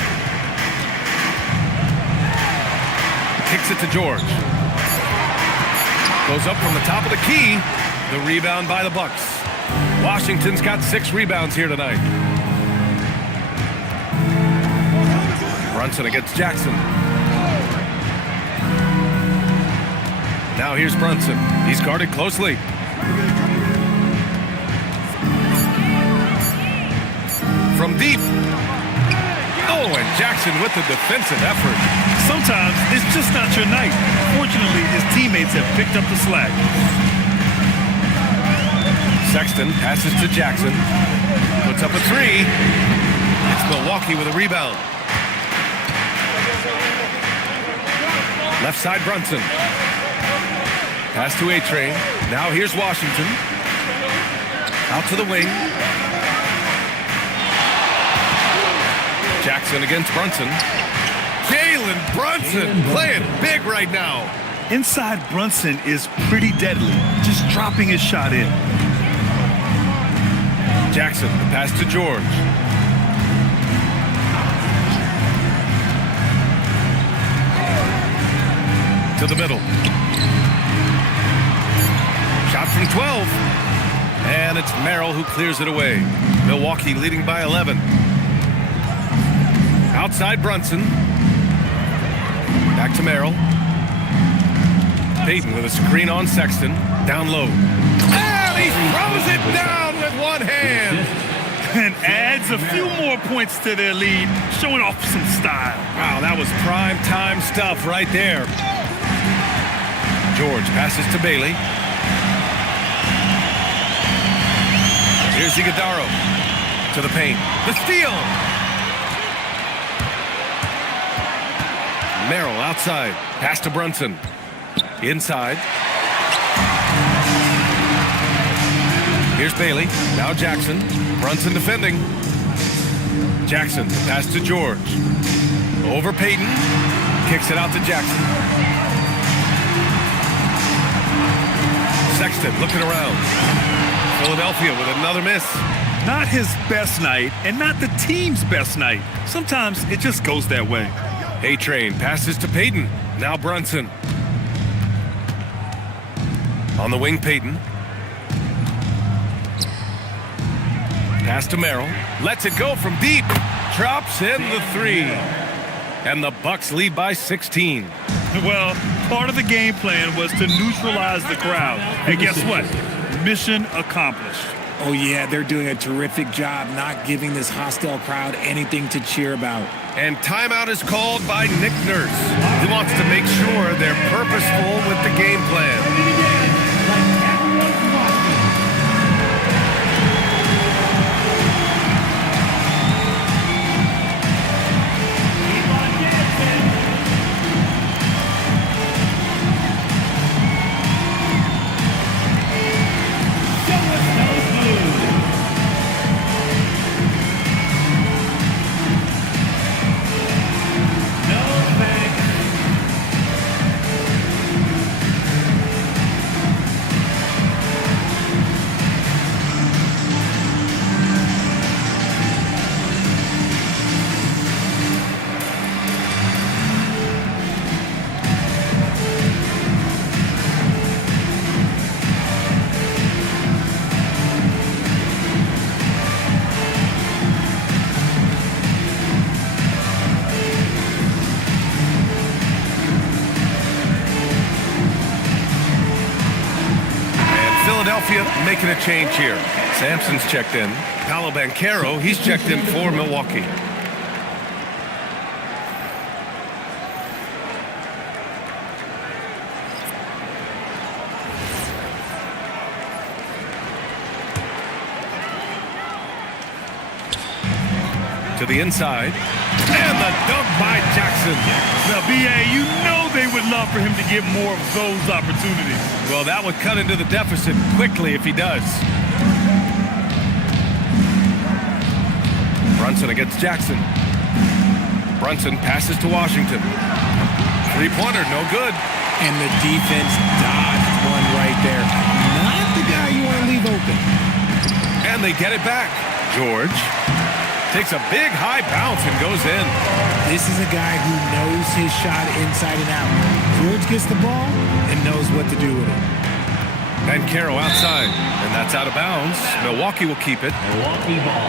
Kicks it to George. Goes up from the top of the key. The rebound by the Bucks. Washington's got 6 rebounds here tonight. Brunson against Jackson. Now here's Brunson. He's guarded closely. From deep. Oh, and Jackson with the defensive effort. Sometimes it's just not your night. Fortunately, his teammates have picked up the slack. Sexton passes to Jackson. Puts up a 3. It's Milwaukee with a rebound. Left side Brunson. Pass to A-Train. Now here's Washington. Out to the wing. Jackson against Brunson. Jalen Brunson playing big right now. Inside Brunson is pretty deadly, just dropping his shot in. Jackson, the pass to George. To the middle. Shot from 12. And it's Merrill who clears it away. Milwaukee leading by 11. Outside Brunson. Back to Merrill. Payton with a screen on Sexton. Down low. And he throws it down with one hand. And adds a few more points to their lead, showing off some style. Wow, that was prime time stuff right there. George passes to Bailey. Here's Iguodaro to the paint. The steal. Merrill outside. Pass to Brunson. Inside. Here's Bailey. Now Jackson. Brunson defending. Jackson. Pass to George. Over Payton. Kicks it out to Jackson. Sexton looking around. Philadelphia with another miss. Not his best night and not the team's best night. Sometimes it just goes that way. A-Train passes to Payton. Now Brunson. On the wing, Payton. Pass to Merrill. Lets it go from deep. Drops in the 3. And the Bucks lead by 16. Well, part of the game plan was to neutralize the crowd. And guess what? Mission accomplished. Oh, yeah, they're doing a terrific job not giving this hostile crowd anything to cheer about. And timeout is called by Nick Nurse. He wants to make sure they're purposeful with the game plan. Philadelphia making a change here. Sampson's checked in. Paolo Banchero, he's checked in for Milwaukee. To the inside. And the dunk by Jackson. Now, B.A., you know they would love for him to get more of those opportunities. Well, that would cut into the deficit quickly if he does. Brunson against Jackson. Brunson passes to Washington. Three-pointer, no good. And the defense dodged one right there. Not the guy you want to leave open. And they get it back. George takes a big high bounce and goes in. This is a guy who knows his shot inside and out. George gets the ball and knows what to do with it. Banchero outside, and that's out of bounds. Milwaukee will keep it. Milwaukee ball.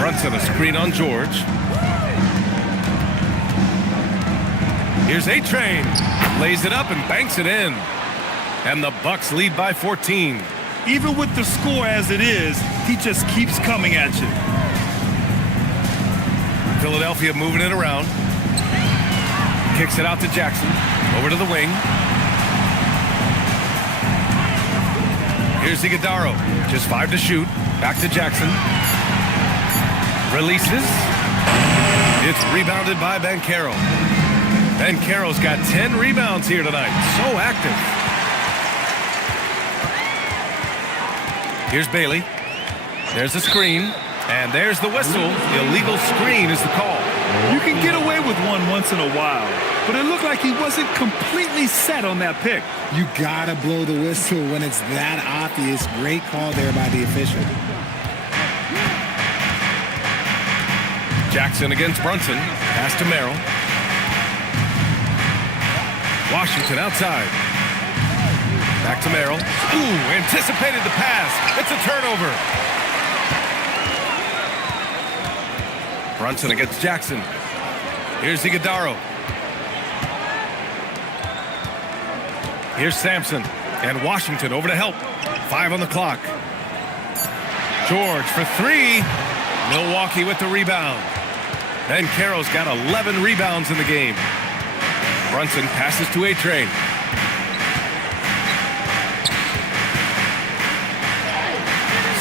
Brunson a screen on George. Here's A-Train. Lays it up and banks it in. And the Bucks lead by 14. Even with the score as it is, he just keeps coming at you. Philadelphia moving it around. Kicks it out to Jackson. Over to the wing. Here's Iguodala. Just 5 to shoot. Back to Jackson. Releases. It's rebounded by Banchero. Banchero's got 10 rebounds here tonight. So active. Here's Bailey. There's the screen. And there's the whistle. Illegal screen is the call. You can get away with one once in a while, but it looked like he wasn't completely set on that pick. You gotta blow the whistle when it's that obvious. Great call there by the official. Jackson against Brunson. Pass to Merrill. Washington outside. Back to Merrill. Ooh, anticipated the pass. It's a turnover. Brunson against Jackson. Here's Iguodala. Here's Sampson. And Washington over to help. 5 on the clock. George for 3. Milwaukee with the rebound. Banchero's got 11 rebounds in the game. Brunson passes to A-Train.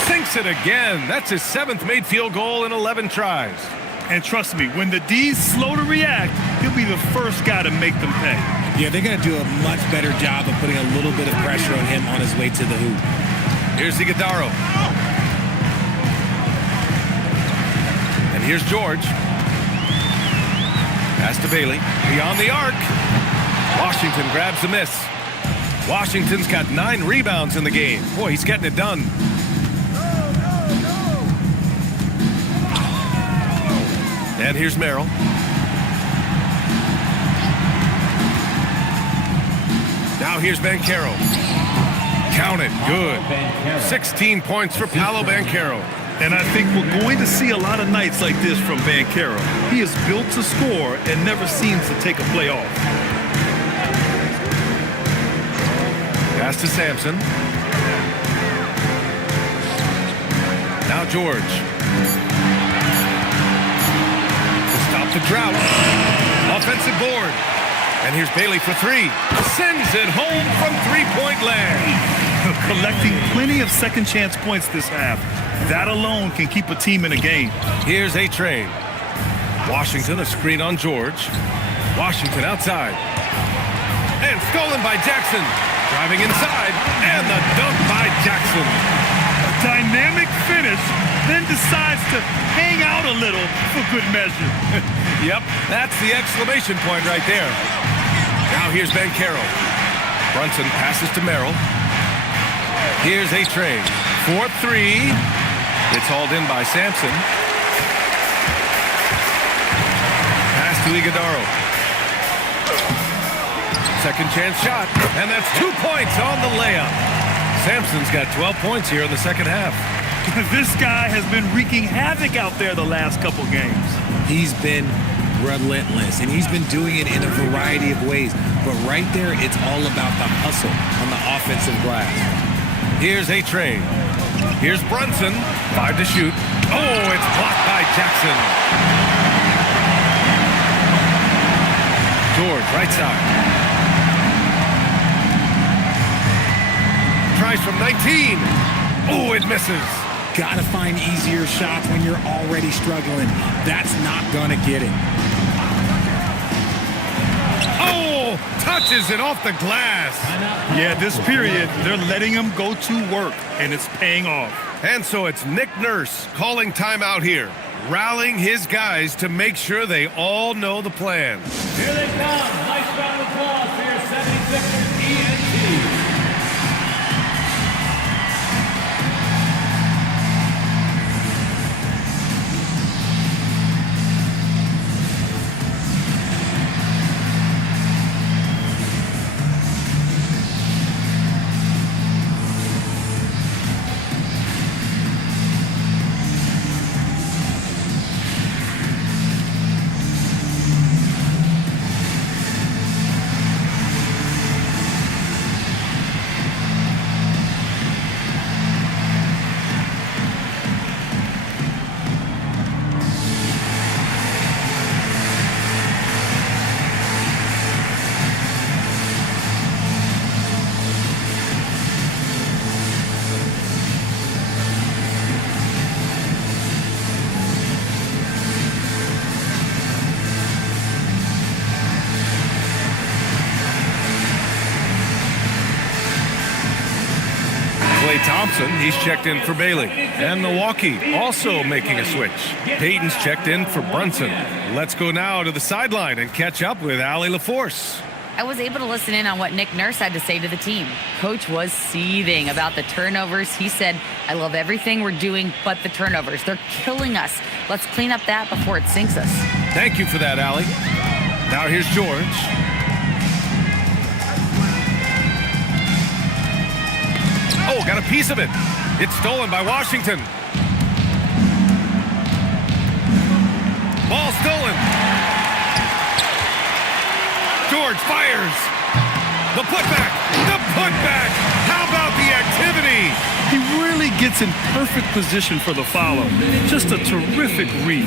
Sinks it again. That's his 7th made field goal in 11 tries. And trust me, when the D's slow to react, he'll be the first guy to make them pay. Yeah, they're going to do a much better job of putting a little bit of pressure on him on his way to the hoop. Here's Iguodala. And here's George. Pass to Bailey. Beyond the arc. Washington grabs the miss. Washington's got 9 rebounds in the game. Boy, he's getting it done. And here's Merrill. Now here's Banchero. Count it. Good. 16 points for Paolo Banchero. And I think we're going to see a lot of nights like this from Banchero. He is built to score and never seems to take a play off. Pass to Sampson. Now George. To stop the drought. Offensive board. And here's Bailey for 3. Sends it home from three-point land. Collecting plenty of second chance points this half. That alone can keep a team in a game. Here's A-Train. Washington, a screen on George. Washington outside. And stolen by Jackson. Driving inside. And the dunk by Jackson. A dynamic finish, then decides to hang out a little for good measure. Yep, that's the exclamation point right there. Now here's Banchero. Brunson passes to Merrill. Here's A-Train. 4-3. It's hauled in by Sampson. Pass to Iguodala. Second chance shot. And that's 2 points on the layup. Sampson's got 12 points here in the second half. This guy has been wreaking havoc out there the last couple games. He's been relentless, and he's been doing it in a variety of ways. But right there, it's all about the hustle on the offensive glass. Here's A-Train. Here's Brunson. 5 to shoot. Oh, it's blocked by Jackson. George, right side. Tries from 19. Oh, it misses. Gotta find easier shots when you're already struggling. That's not gonna get it. Oh, touches it off the glass. Yeah, this period, they're letting him go to work, and it's paying off. And so it's Nick Nurse calling timeout here, rallying his guys to make sure they all know the plan. Here they come. Nice round of applause for your 76ers ENT. Thompson, he's checked in for Bailey. And Milwaukee also making a switch. Payton's checked in for Brunson. Let's go now to the sideline and catch up with Allie LaForce. I was able to listen in on what Nick Nurse had to say to the team. Coach was seething about the turnovers. He said, I love everything we're doing but the turnovers. They're killing us. Let's clean up that before it sinks us. Thank you for that, Allie. Now here's George. Oh, got a piece of it. It's stolen by Washington. Ball stolen. George fires. The putback. The putback. How about the activity? He really gets in perfect position for the follow. Just a terrific read.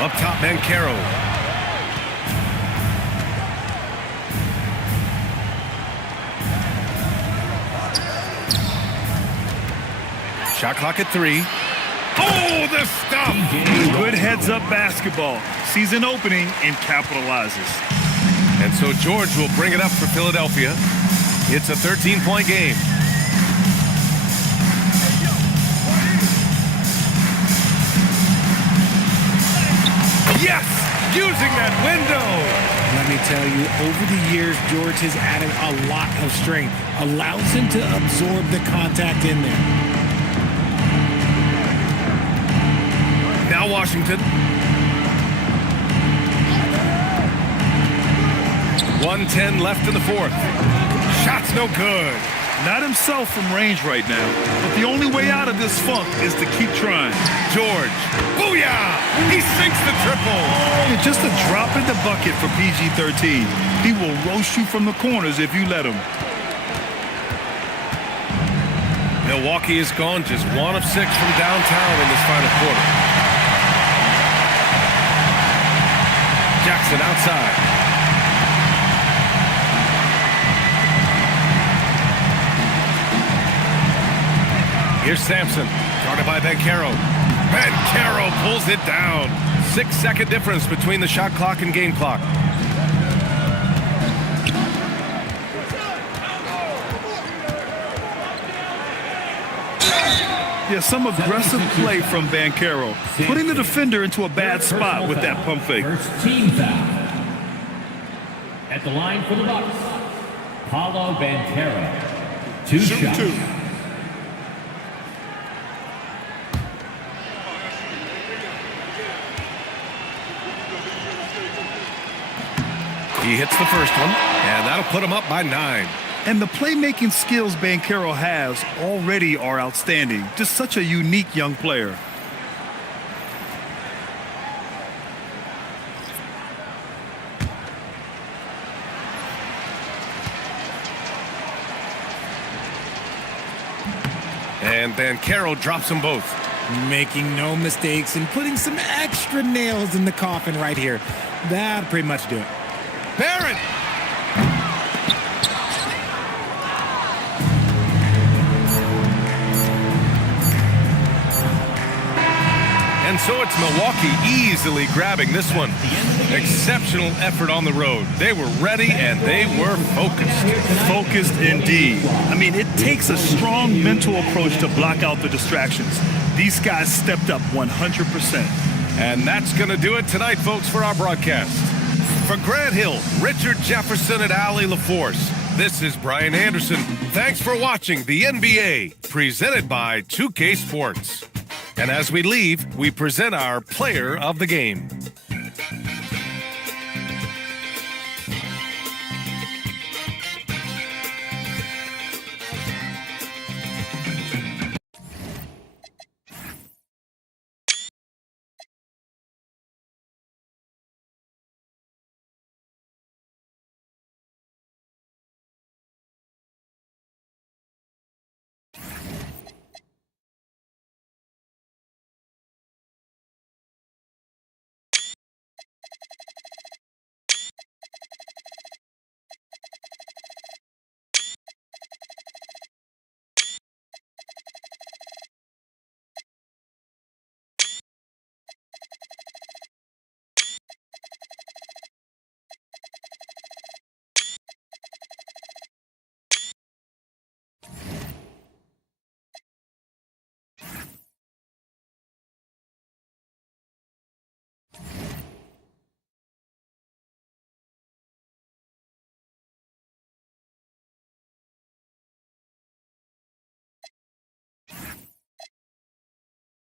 Up top, Bancaro. Shot clock at 3. Oh, the stuff! Good heads-up basketball. Sees an opening and capitalizes. And so George will bring it up for Philadelphia. It's a 13-point game. Yes! Using that window! Let me tell you, over the years, George has added a lot of strength. Allows him to absorb the contact in there. Now Washington. 1:10 left in the fourth. Shot's no good. Not himself from range right now, but the only way out of this funk is to keep trying. George. Booyah! He sinks the triple. And just a drop in the bucket for PG-13. He will roast you from the corners if you let him. Milwaukee is gone just 1 of 6 from downtown in this final quarter. Jackson outside. Here's Sampson, guarded by Bancaro. Bancaro pulls it down. 6-second difference between the shot clock and game clock. Yeah, some aggressive play from Bancaro, putting the defender into a bad spot with that pump fake. First team foul. At the line for the Bucks, Paulo Bancaro. 2 shots. He hits the first one, and that'll put him up by 9. And the playmaking skills Banchero has already are outstanding. Just such a unique young player. And Banchero drops them both. Making no mistakes and putting some extra nails in the coffin right here. That'll pretty much do it. Barrett! And so it's Milwaukee easily grabbing this one. Exceptional effort on the road. They were ready and they were focused. Focused indeed. I mean, it takes a strong mental approach to block out the distractions. These guys stepped up 100%. And that's going to do it tonight, folks, for our broadcast. For Grant Hill, Richard Jefferson, and Allie LaForce, this is Brian Anderson. Thanks for watching the NBA, presented by 2K Sports. And as we leave, we present our player of the game.